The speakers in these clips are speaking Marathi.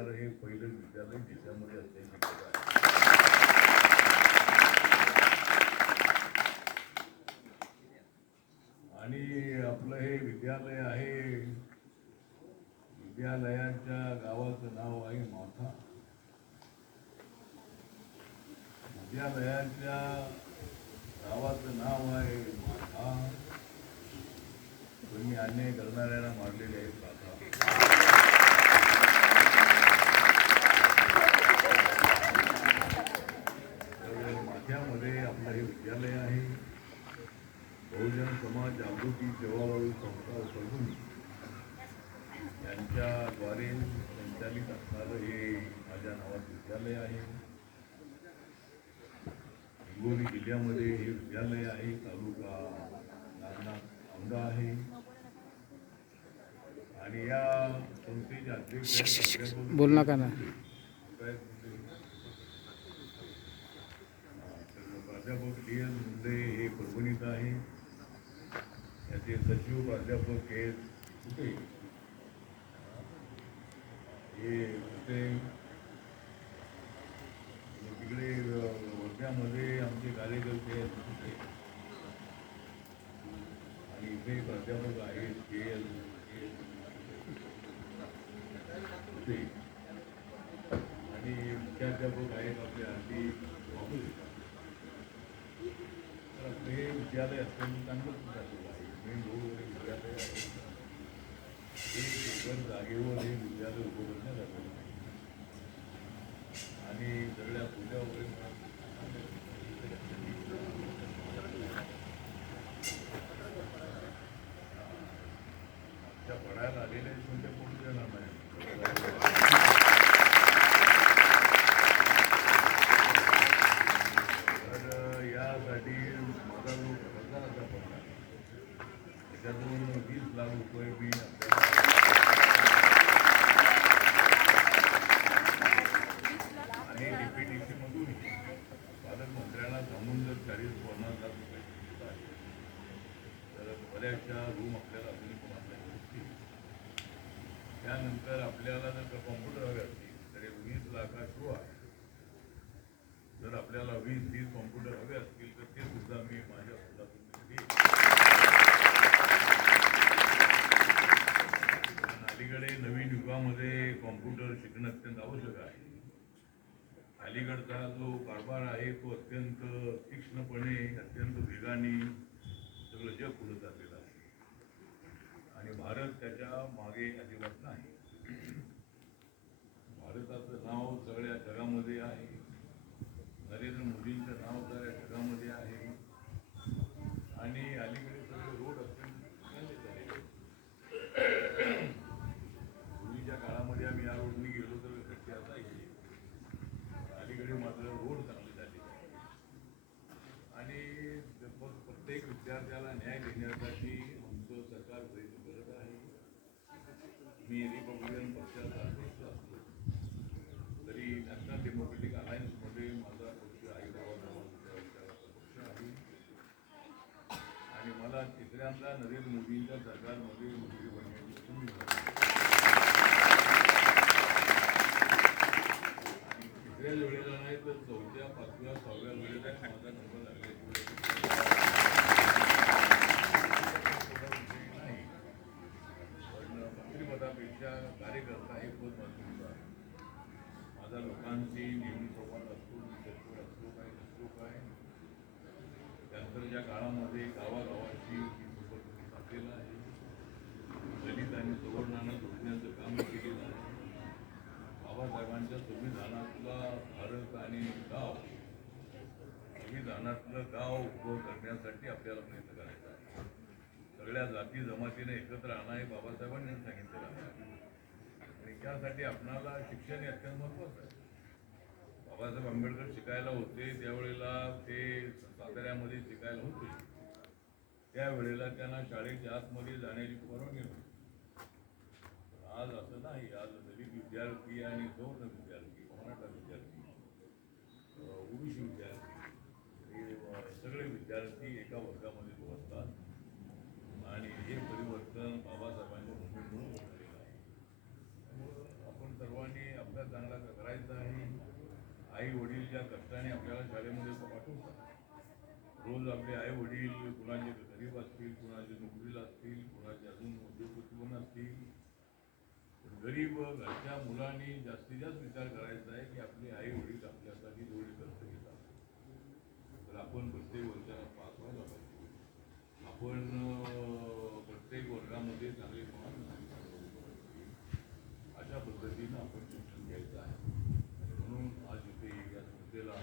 असणारं हे पहिलं विद्यालय देशामध्ये असल्याची आणि आपलं हे विद्यालय आहे, विद्यालयाच्या गावाचं नाव आहे माथा. विद्यालयाच्या गावाचं नाव आहे माथा. तुम्ही अन्याय करणाऱ्यांना मारलेले आहेत माथा. माथ्यामध्ये आपलं हे विद्यालय आहे. बहुजन समाज जागृती सेवाभावी संस्था करून यांच्याद्वारे संचालित असणारं हे माझ्या नावाचं विद्यालय आहे. हिंगोली जिल्ह्यामध्ये हे विद्यालय आहे. तालुका नागनाथ औंढा आहे. आणि या संस्थेचे अध्यक्ष बोल नका ना प्राध्यापक डी एस मुंडे हे परभणीत आहे. याचे सचिव प्राध्यापक के एस कुटे हे कुठे. तिकडे वर्ध्यामध्ये आमचे कार्यकर्ते आहेत कुठे. आणि इथे प्राध्यापक आहेत के एस कुठे. आणि मुख्याध्यापक आहेत आपले आरती बाबू. हे विद्यालय अत्यंत चांगलं झालेलं आहे. मेन रोड विद्यालय आहे. एक जागेवर हे विद्यालय उभं करण्यात आलेलं आहे. आणि सगळ्या पूजा वगैरे त्या पडायला आलेल्या कोणत्या कोणत्या येणार नाही. तर यासाठी माझा जो सरकाराचा पडला त्याच्यातून 20 लाख रुपये मी आणि DPTC मधून पालकमंत्र्यांना सांगून जर 40-50 लाख रुपये तर बऱ्याचशा रूम आपल्याला अजून पण आपल्याला असतील. त्यानंतर आपल्याला जर कॉम्प्युटर हवे असतील तर 20 लाखाशिवाय जर आपल्याला 20-30 कॉम्प्युटर हवे असतील तर ते सुद्धा मी माझ्या स्वतःतून देईन. अलीकडे नवीन युगामध्ये कॉम्प्युटर शिकणं अत्यंत आवश्यक आहे. अलीकडचा जो कारभार आहे तो अत्यंत तीक्ष्णपणे अत्यंत वेगाने सगळं जग पुढे चाललेलं आहे. आणि भारत त्याच्या मागे अजिबात नाही. भारताचं नाव सगळ्या जगामध्ये आहे. नरेंद्र मोदींचं नाव सगळ्या जगामध्ये आहे. आणि अलीकडे सगळे रोड अत्यंत चांगले झालेले. पूर्वीच्या काळामध्ये आम्ही या रोडने गेलो तर शक्य असायची. अलीकडे मात्र रोड चांगले झालेले आहे. आणि प्रत्येक विद्यार्थ्याला न्याय देण्यासाठी आमचं सरकार प्रयत्न करत आहे. मी रिपब्लिकन पक्षाचा अध्यक्ष असतो तरी नॅशनल डेमोक्रेटिक अलायन्समध्ये माझा पक्ष आई बाबा पक्ष आहे. आणि मला तिसऱ्यांदा नरेंद्र मोदींच्या सरकारमध्ये मंत्री बनण्याची संधी झाली. आणि तिसऱ्या वेळेला नाही तर 4थ्या, 5व्या, 6व्या वेळेला माझा नंबर लागल्याशिवाय नाही. पण मंत्रिपदापेक्षा कार्यकर्ता हे पद महत्त्वाचं आहे. माझा लोकांची नेहमी संवाद असतो, चर्चा असतो काय नसतो काय. त्यानंतरच्या काळामध्ये गावागावाची सोबत साधलेलं आहे. दलित आणि सवर्णांना जोडण्याचं काम केलेलं आहे. बाबासाहेबांच्या संविधानातला भारत आणि गाव संविधानातलं गाव उभं करण्यासाठी आपल्याला प्रयत्न करायचा आहे. सगळ्या जाती जमातीने एकत्र आणा हे बाबासाहेबांनी सांगितलेलं आहे. आणि त्यासाठी आपणाला शिक्षण हे अत्यंत महत्त्वाचं आहे. बाबासाहेब आंबेडकर शिकायला होते त्यावेळेला ते साताऱ्यामध्ये शिकायला होते. त्यावेळेला त्यांना शाळेच्या आतमध्ये जाण्याची परवानगी नव्हती. आज असं नाही. आज दलित विद्यार्थी आणि सवर्ण विद्यार्थी, मराठा विद्यार्थी, ओबीसी विद्यार्थी हे सगळे विद्यार्थी एका वर्गामध्ये बसतात. आणि हे परिवर्तन बाबासाहेबांच्या भूमीमुळे झालेलं आहे. आपण सर्वांनी आपल्या चांगला करायचा आहे. आई वडील ज्या कष्टाने आपल्याला शाळेमध्ये पाठवतात, रोज आपले आई वडील कुणाचे गरीब असतील, कुणाचे नोकरीला असतील, कुणाचे अजून उद्योगपती पण असतील. गरीब घरच्या मुलांनी जास्तीत जास्त विचार करायचा आहे की आपले आई वडील आपल्यासाठी जेवढे कष्ट घेतात, तर आपण प्रत्येक वर्षाला पास व्हायला पाहिजे. आपण प्रत्येक वर्गामध्ये चांगले अशा पद्धतीनं आपण शिक्षण घ्यायचं आहे. म्हणून आज इथे या संस्थेला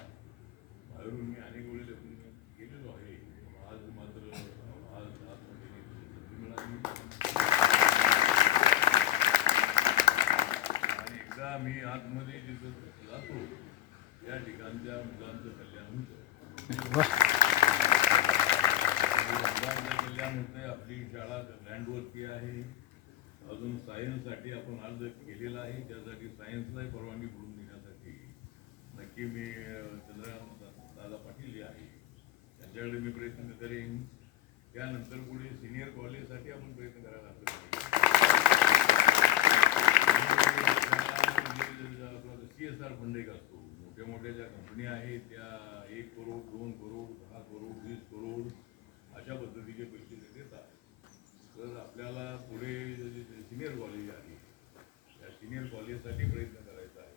बाहेरून मी अनेक वेळेला गेलेलो आहे. आज मात्र आज आतमध्ये संधी मिळाली आणि एकदा मी आतमध्ये जिथं जातो त्या ठिकाणच्या मुलांचं कल्याण होतं. मुलांचं कल्याण होतं. आपली शाळा लँडवरती आहे. अजून सायन्ससाठी आपण अर्ज केलेला आहे. त्यासाठी सायन्सलाही परवानगी करून देण्यासाठी नक्की मी चंद्रकांत दादा पाटील जे आहे त्यांच्याकडे मी प्रयत्न करेन. त्यानंतर पुढे सिनियर कॉलेजसाठी आपण प्रयत्न करायला हरकत आपला CSR फंड एक असतो. मोठ्या मोठ्या ज्या कंपन्या आहेत त्या 1 करोड 2 करोड 10 करोड 20 करोड अशा पद्धतीचे पैसे देतात. तर आपल्याला पुढे सिनियर कॉलेज आहे त्या सिनियर कॉलेजसाठी प्रयत्न करायचा आहे.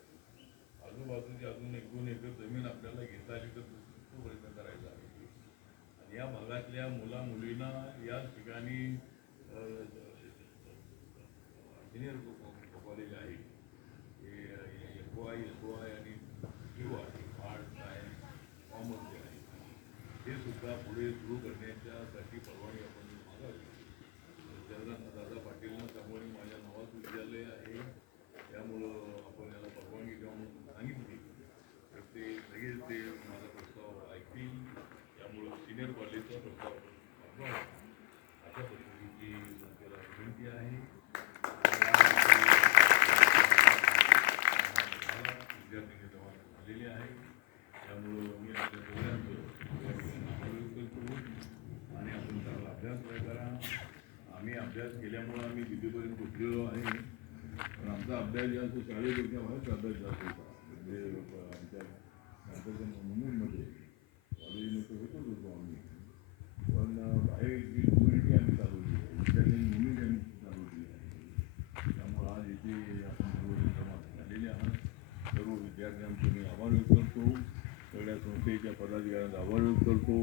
आजूबाजूची अजून 1-2 एकर जमीन आपल्याला घेता आली तर तो प्रयत्न करायचा आहे. आणि या भागातल्या मुला मुलींना याच ठिकाणी सिनियर कॉलेज आहे SY आणि किंवा आर्ट सायन्स कॉमर्स जे आहे ते सुद्धा पुढे सुरू करण्याच्यासाठी परवानगी आपण मागावी. चंद्रकांत दादा पाटीलनं त्यामुळे माझ्या नावाचं विद्यालय आहे त्यामुळं आपण याला परवानगी द्या म्हणून सांगितली तर ते लगेच ते माझा प्रस्ताव ऐकतील. त्यामुळं सिनियर कॉलेजचा प्रस्ताव अशा पद्धतीची त्याला विनंती आहे. विद्यार्थ्यांनी जमा झालेले आहे. त्यामुळं मी आपल्या सगळ्यांचं करतो आणि आपण चांगला अभ्यास करा. आम्ही अभ्यास केल्यामुळं आम्ही तिथेपर्यंत पोचलेलो आहे. पण आमचा अभ्यास जास्त शाळेपेक्षा बाहेरचा अभ्यास जास्त होता. म्हणजे आमच्या मुंबईमध्ये कॉलेजमध्ये होतच होतो आम्ही. पण बाहेर जी कम्युनिटी आम्ही चालवली आहे, विद्यार्थ्यांनी मुवमेंट आम्ही चालवली आहे. त्यामुळं आज इथे आपण सर्व जमा झालेले आहात. सर्व विद्यार्थ्यांचे मी आभार व्यक्त करतो. सगळ्या संस्थेच्या पदाधिकाऱ्यांचा आभार व्यक्त करतो.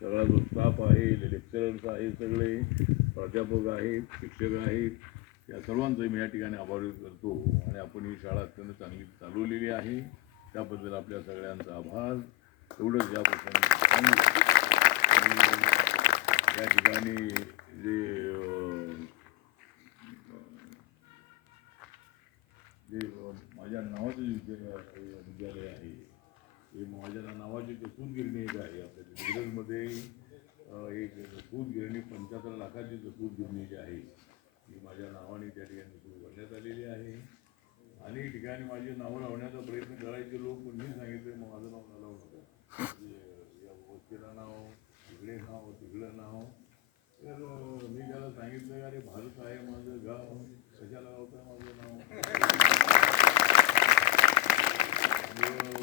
सगळा जो स्टाफ आहे, लेक्चरर्स आहेत, सगळे प्राध्यापक आहेत, शिक्षक आहेत, या सर्वांचाही मी या ठिकाणी आभार व्यक्त करतो. आणि आपण ही शाळा अत्यंत चांगली चालवलेली आहे त्याबद्दल आपल्या सगळ्यांचा आभार. एवढंच यापासून या ठिकाणी जे माझ्या नावाचं विद्यालय आहे हे माझ्या नावाची ते सूतगिरणी एक आहे आपल्या गुजरातमध्ये. एक सूतगिरणी 75 लाखाची सूतगिरणी जी आहे ती माझ्या नावाने त्या ठिकाणी सुरू करण्यात आलेली आहे. अनेक ठिकाणी माझी नावं लावण्याचा प्रयत्न करायचे लोक, पण मी सांगितलं मग माझं नाव लावू नका. या वस्तीला नाव, इकडे नाव, तिकडं नाव. तर मी त्याला सांगितलं अरे भारत आहे माझं गाव, कशाला लावतं माझं नाव.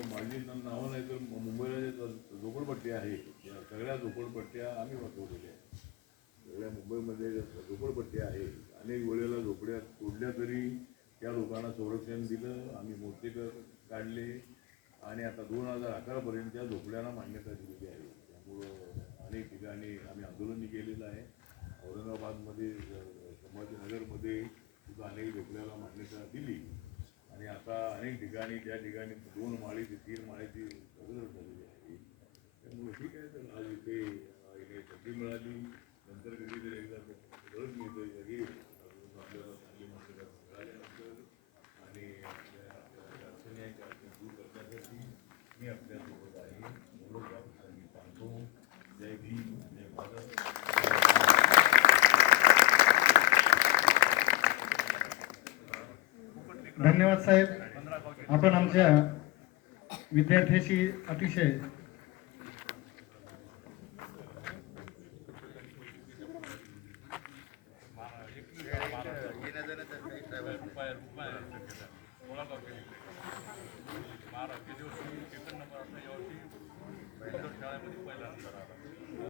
माझी नावं नाही तर मुंबईला जे झोपडपट्टी आहे त्या सगळ्या झोपडपट्ट्या आम्ही वाचवलेल्या आहेत. सगळ्या मुंबईमध्ये झोपडपट्टी आहे. अनेक वेळेला झोपड्या तोडल्या तरी त्या लोकांना संरक्षण दिलं. आम्ही मोर्चे काढले आणि आता 2011पर्यंत त्या झोपड्यांना मान्यता दिलेली आहे. त्यामुळं अनेक ठिकाणी आम्ही आंदोलनही केलेलं आहे. औरंगाबादमध्ये, संभाजीनगरमध्ये सुद्धा अनेक झोपड्याला मान्यता दिली आणि आता अनेक ठिकाणी त्या ठिकाणी 2 माळीची 3 माळीची सगळं झालेली आहे. त्यामुळे ठीक आहे. तर आज इथे संधी मिळाली. नंतर कधीतरी एकदा परत मिळतं घरी आपल्याला चांगली मान्यता मिळाल्यानंतर आणि आपल्या अडचणी आहेत त्या दूर करण्यासाठी मी आपल्यासोबत आहे. एवढं याबद्दल मी सांगतो. जय भीम, जय भारत. धन्यवाद साहेब. आपण आमच्या विद्यार्थ्याशी अतिशय